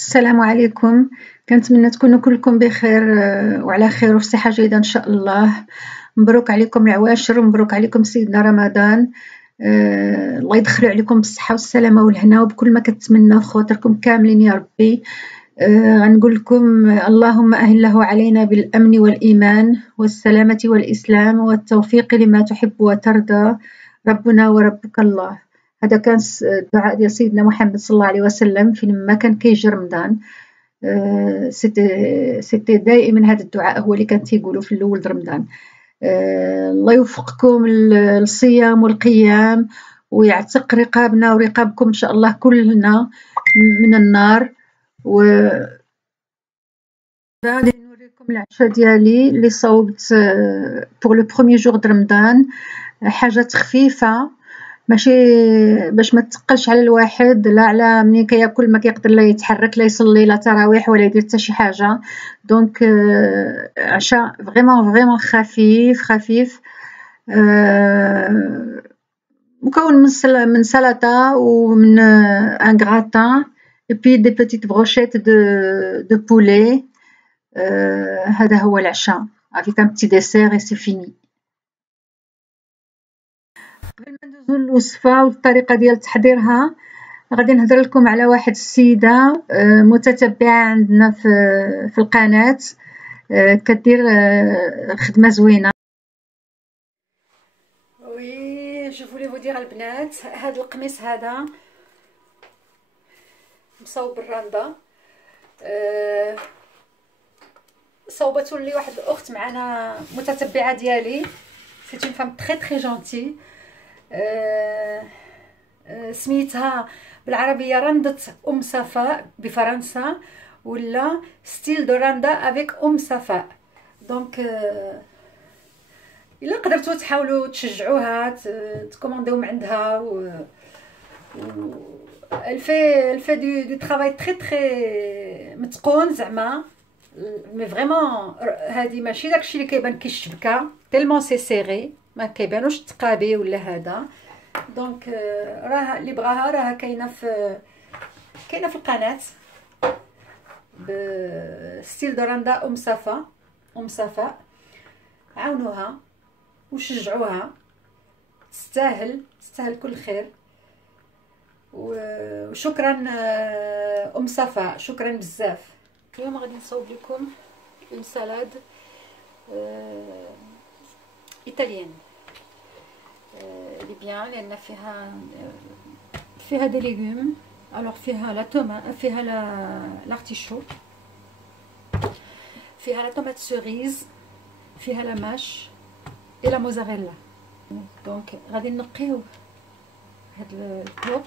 السلام عليكم. كنتمنى تكونوا كلكم بخير وعلى خير وفي صحة جيدة إن شاء الله. مبروك عليكم العواشر ومبروك عليكم سيدنا رمضان. الله يدخلو عليكم بالصحة والسلامة والهنا وبكل ما كتمناو في خواطركم كاملين يا ربي. غنقول لكم اللهم أهله علينا بالأمن والإيمان والسلامة والإسلام والتوفيق لما تحب وترضى ربنا وربك الله. هذا كان الدعاء ديال سيدنا محمد صلى الله عليه وسلم فيما كان كيجي رمضان. سيتي دائما هذا الدعاء هو اللي كان تيقولوا في الاول رمضان. الله يوفقكم للصيام والقيام ويعتق رقابنا ورقابكم ان شاء الله كلنا من النار. و غادي نوريكم العشاء ديالي اللي صوبت بوغ لو بروميير جور د رمضان. حاجات خفيفه ماشي باش ما تثقلش على الواحد، لا على منين كياكل ما كيقدر لا يتحرك لا يصلي لا تراويح ولا يدير حتى شي حاجه. دونك عشاء فريمون خفيف مكون من سلطه ومن ان غراتان et puis des petites brochettes de poulet. هذا هو العشاء avec un petit dessert et c'est fini. قبل ما ندوزو للوصفة والطريقة ديال تحضيرها غادي نهضر لكم على واحد السيدة متتبعة عندنا في القناة، كدير خدمة زوينة. وي جو فولي فو دير البنات، هذا القميص هذا مصوب بالرندا، صوبته لي واحد الاخت معنا متتبعة ديالي، سيت اون فام تري تري جونتي. سميتها بالعربيه رندة ام صفاء بفرنسا ولا ستيل دو رندا افيك ام صفاء. دونك الا قدرتوا تحاولوا تشجعوها تكومونديو من عندها و الفي دو طرافاي تري تري متقون زعما مي فريمون. هذه ماشي داكشي اللي كيبان كيشبكه تيلمون سي سيغي ما كيبانوش التقابي ولا هذا. دونك راه اللي بغاها راه كاينه في القناه بستيل دوراندا ام صفاء. عاونوها وشجعوها، تستاهل كل خير. وشكرا ام صفاء، شكرا بزاف. اليوم غادي نصاوب لكم اون سالاد ايطاليان اللي بيان لان فيها دي ليغوم. الوغ فيها لا تومات، فيها لارتيشو، فيها لا تومات سوريز، فيها لا ماش اي لا موزاريلا. دونك غادي نقيو هاد الفوق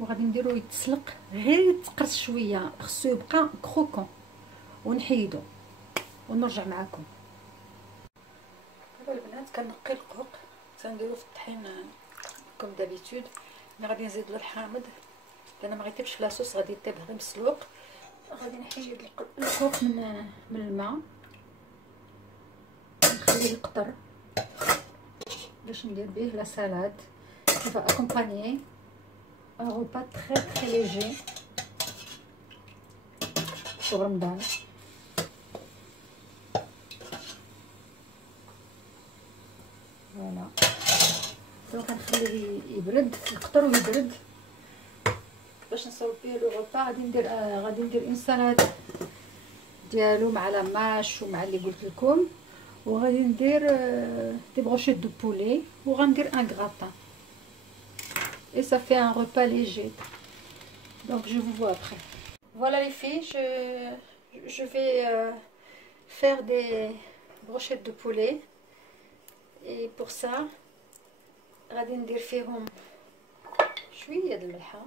وغادي نديرو يتسلق غير يتقرص شويه، خصو يبقى كروكون ونحيدو ونرجع معكم. دابا البنات كنقي القوق تنديرو في الطحين كوم دابيتود، ملي غادي نزيد له الحامض لان ما غيطيبش في لاصوص، غادي يطيب غير مسلوق. غادي نحيد القوق من الماء نخليه يقطر باش ندير به لا سالاد كيف اكومبانيي ان روبا تري تري ليجي في رمضان. فوالا دونك غنخليه يبرد، يقطر ويبرد باش نصاوب به لو غوبا. غادي ندير اون سالاد ديالو مع لا ماش ومع اللي قلت لكم، وغادي ندير دي بروشيت دو بولي وغندير ان غراتان et ça fait un repas léger. Donc je vous vois après. Voilà les filles, je vais faire des brochettes de poulet. Et pour ça غادي ندير فيهم شويه د الملحه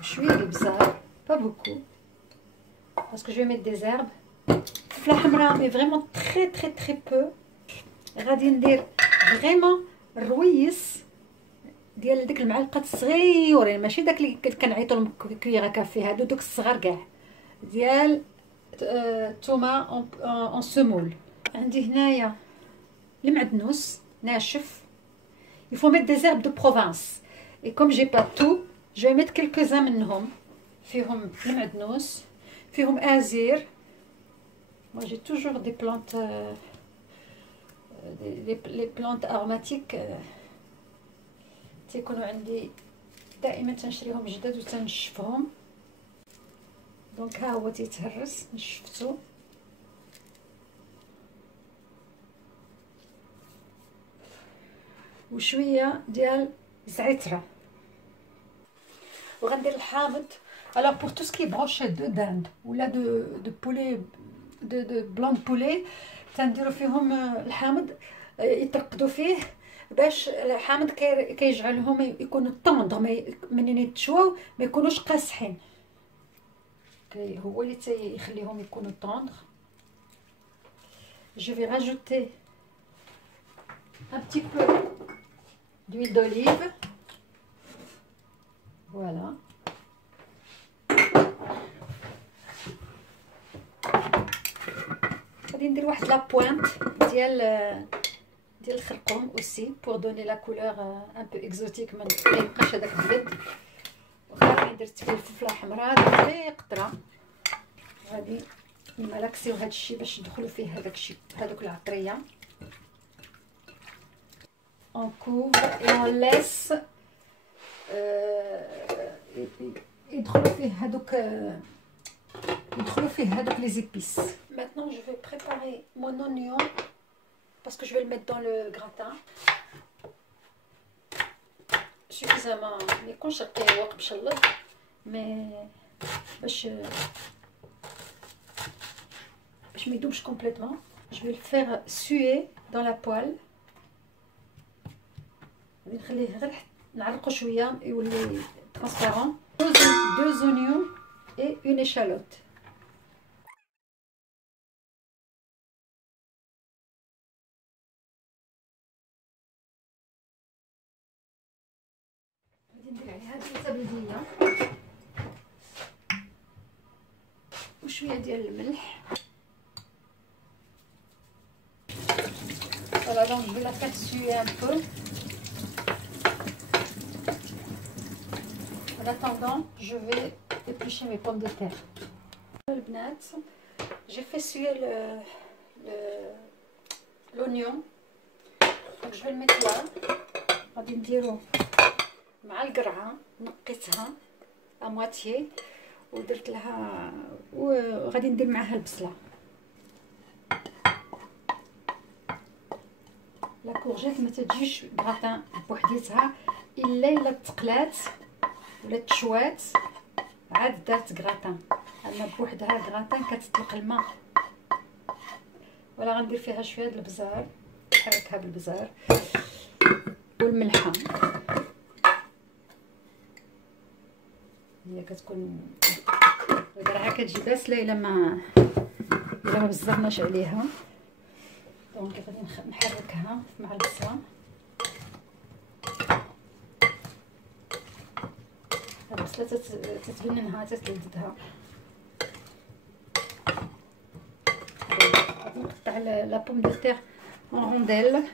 وشويه البزار، pas beaucoup parce que je vais mettre des herbes. فلفله حمراء mais vraiment très peu. غادي ندير فريمون الرويس ديال ديك المعلقه الصغيورين، ماشي داك اللي كنعيطوا لهم كويره كافي، هادو دوك الصغار كاع ديال توما اون سمول. عندي هنايا المعدنوس ناشف. Il faut mettre des herbes de Provence et comme j'ai pas tout, je vais mettre quelques-uns منهم فيهم المعدنوس، فيهم ازير. moi j'ai toujours des plantes les plantes aromatiques تيكونوا عندي دائما تنشريهم جداد وتنشفهم. دونك ها هو تيتهرس نشفتو. وشويه ديال الزعتره وغندير الحامض. alors pour tout ce qui est brochette de dinde ولا de poulet de blanc de poulet تنديروا فيهم الحامض يترقدوا فيه باش الحامض كيجعلهم يكونوا طوندغ منين يتشواو ما يكونوش قاصحين. هو اللي تيخليهم يكونوا طوندغ. je vais rajouter un petit peu d'huile d'olive. voilà. غادي ندير واحد لا بوينت ديال الخرقوم اوسي بور دوني لا كولور ان بو اكزوتيك ما يبقاش هذاك البلد. وخا درت فيه الفلفله حمراء درت قطره. غادي نملاكسيو هذا الشيء باش يدخلوا فيه هذاك الشيء هذوك العطريه. اون كوفر اي اون ليس يدخلوا فيه هذوك لي زيبيس. Maintenant je vais préparer mon oignon parce que je vais le mettre dans le gratin suffisamment. ما يكونش رقيق باش الله مي باش ما يذوبش complètement. je vais le faire suer dans la poêle. غادي نخليه غير نعرقو شويه يولي transparent. 2 oignons et une échalote. غادي ندير عليها هاد التبليديه وشويه ديال الملح. voilà donc je vais la faire suer un peu. en attendant je vais éplucher mes pommes de terre. البنات j'ai fait suer l'oignon donc je vais le mettre là. غادي نديرو مع القرعه نقيتها امواتيي ودرت لها وغادي ندير معها البصله. لا كورجيت ما تجيش بغاتان بوحديتها الا تقلات ولا تشوات عاد دارت غراتان. اما بوحدها غراتان كتطلق الماء. ولا غندير فيها شويه د البزار نحركها بالبزار والملحه. هي كتكون القرعه كتجي باسله الا ما بزرناش عليها. دونك غادي نحركها مع البصله. البصله تتبننها تتلذذها. غادي نقطع لا بوم دو تير اون رونديل.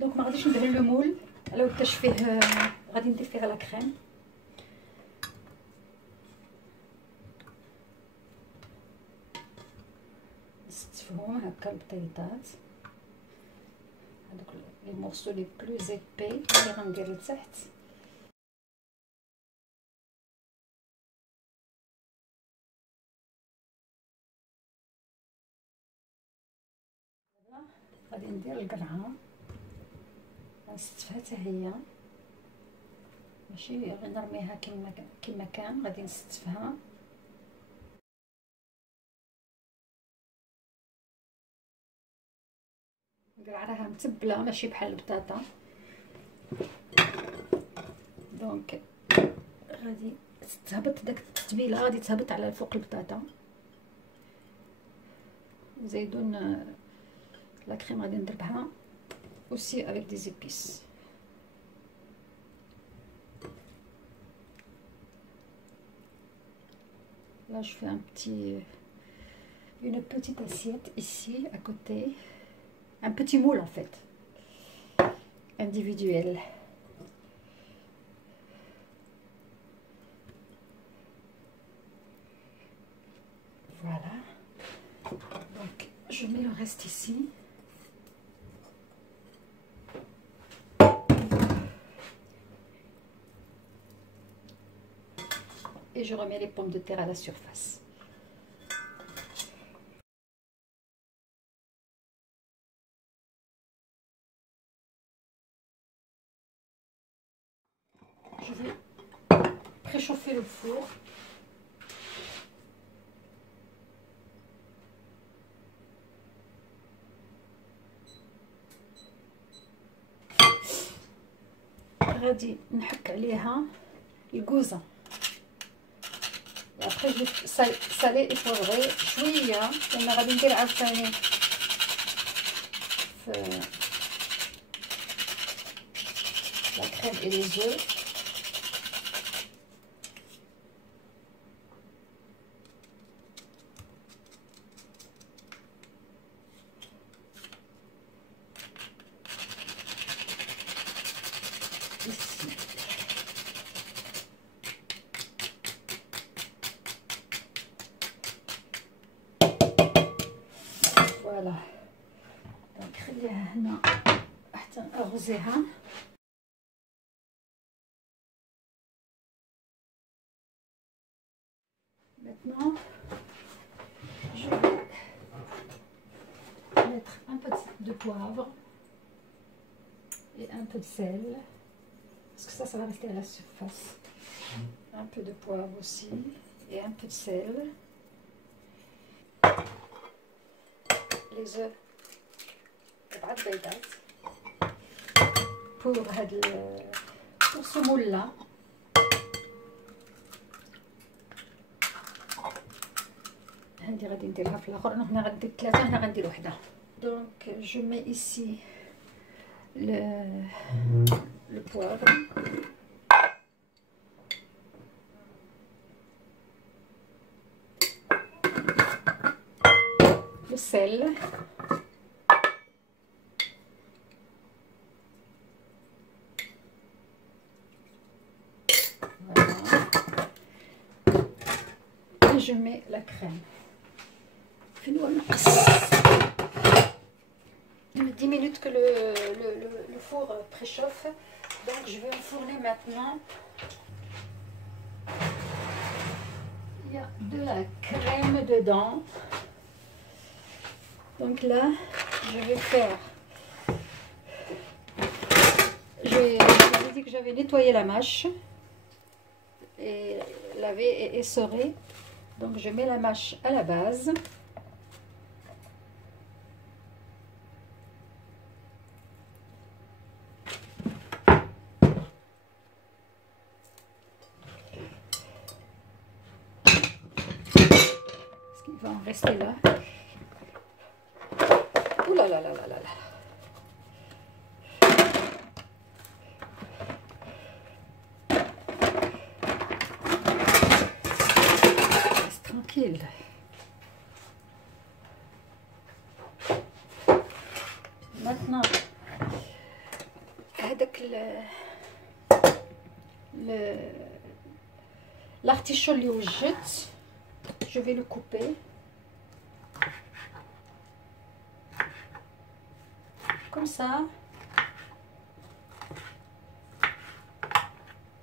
دونك ما غاديش ندهن لو مول على وداش فيه. غادي ندير فيها لا كريم. نستفهم هكا البطيطات هذوك لي مورسو لي بلوز ايبي اللي غندير لتحت. غادي ندير القرعه نستفها حتى هي ماشي غير نرميها كما كان. غادي نستفها القرعه راها متبله ماشي بحال البطاطا. دونك غادي تهبط داك التتبيله غادي تهبط على فوق البطاطا. زيدون لا كريم غادي نضربها aussi avec des épices. Là je fais un petit une petite assiette ici à côté, un petit moule en fait, individuel. Voilà, donc je mets le reste ici. Et je remets les pommes de terre à la surface. Je vais préchauffer le four. غادي نحك عليها الكوزة. après je vais saler et poivrer شويه لان غادي ندير عاوتاني في لا كريم et les œufs. ici. Voilà. Donc خليها هنا حتى نغزيها. Maintenant, je vais mettre un peu de poivre et un peu de sel, parce que ça va rester à la surface. Un peu de poivre aussi et un peu de sel. Les œufs, 4 بيضات pour ce moule là. هذه غادي نديرها في الاخر، هنا غندير 3، هنا غندير وحده. دونك جو مي ايسي le poivre, le sel, voilà, et je mets la crème. Il y a 10 minutes que le four préchauffe, donc je vais enfourner maintenant. Il y a de la crème dedans, donc là je vais faire, j'avais dit que j'avais nettoyé la mâche et lavé et essoré, donc je mets la mâche à la base. Il va en rester là. Ouh là là là là là là. Reste tranquille. Maintenant, avec l'artichaut اللي وجدت, je vais le couper comme ça.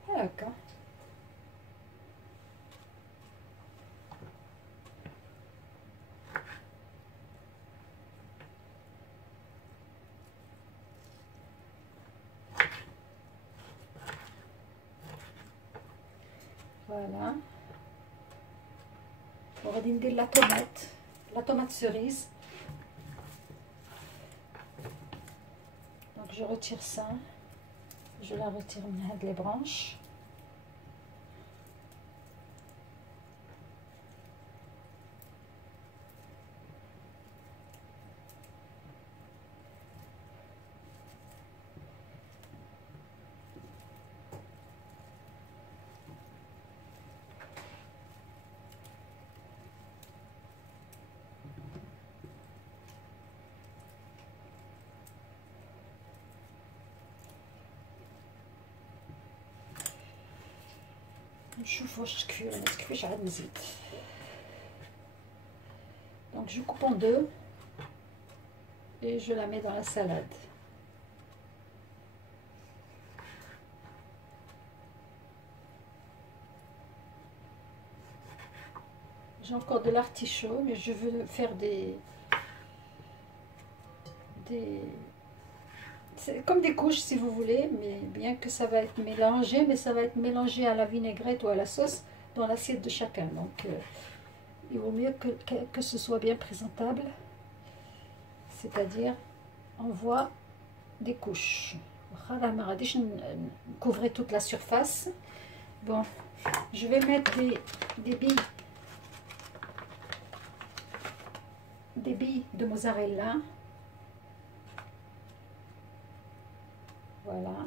هكا. Voilà. وغادي ندير لا tomate cerise. Donc je retire ça, je la retire les branches. نشوف واش تكفي ولا ما تكفيش عاد نزيد. Donc je coupe en deux et je la mets dans la salade. J'ai encore de l'artichaut, mais je veux faire c'est comme des couches si vous voulez, mais bien que ça va être mélangé, mais ça va être mélangé à la vinaigrette ou à la sauce dans l'assiette de chacun. Donc il vaut mieux que ce soit bien présentable, c'est-à-dire on voit des couches. Couvrir toute la surface. Bon, je vais mettre des billes de mozzarella. Voilà.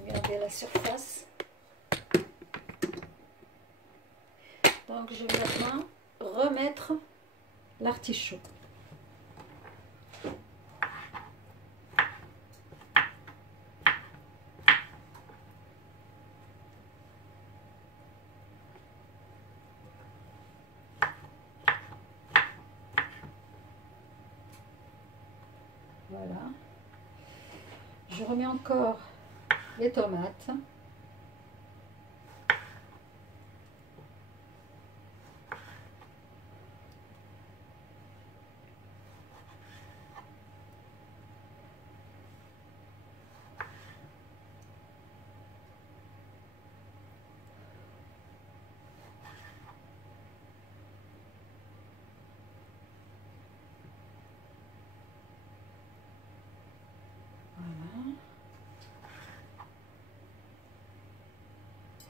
Regardez la surface. Donc je vais maintenant remettre l'artichaut. Voilà. Je remets encore les tomates.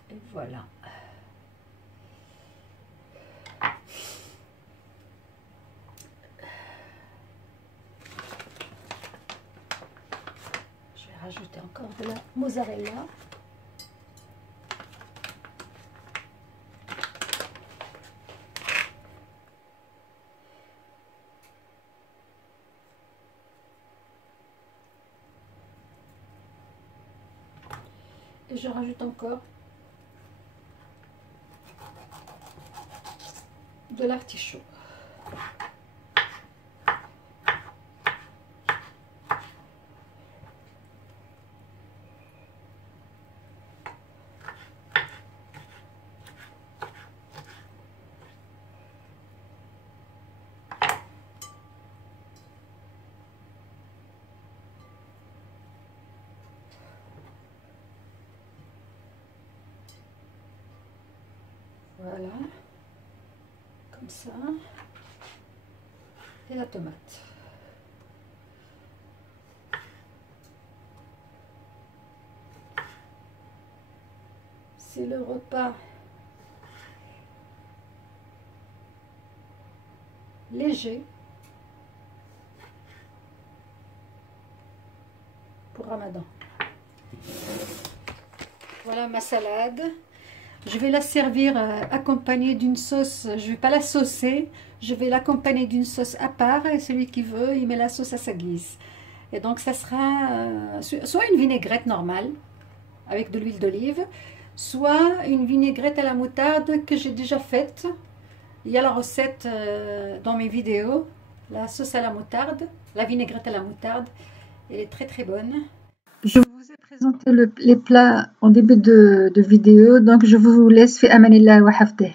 Et voilà. Je vais rajouter encore de la mozzarella. Et je rajoute encore de l'artichaut. Voilà, comme ça, et la tomate. C'est le repas léger pour Ramadan. Voilà ma salade. Je vais la servir accompagnée d'une sauce. Je ne vais pas la saucer. Je vais l'accompagner d'une sauce à part. Et celui qui veut, il met la sauce à sa guise. Et donc, ça sera soit une vinaigrette normale avec de l'huile d'olive, soit une vinaigrette à la moutarde que j'ai déjà faite. Il y a la recette dans mes vidéos. La sauce à la moutarde, la vinaigrette à la moutarde. Elle est très très bonne. Je vous ai présenté les plats en début de vidéo, donc je vous laisse fi amanillah wa hafdeh.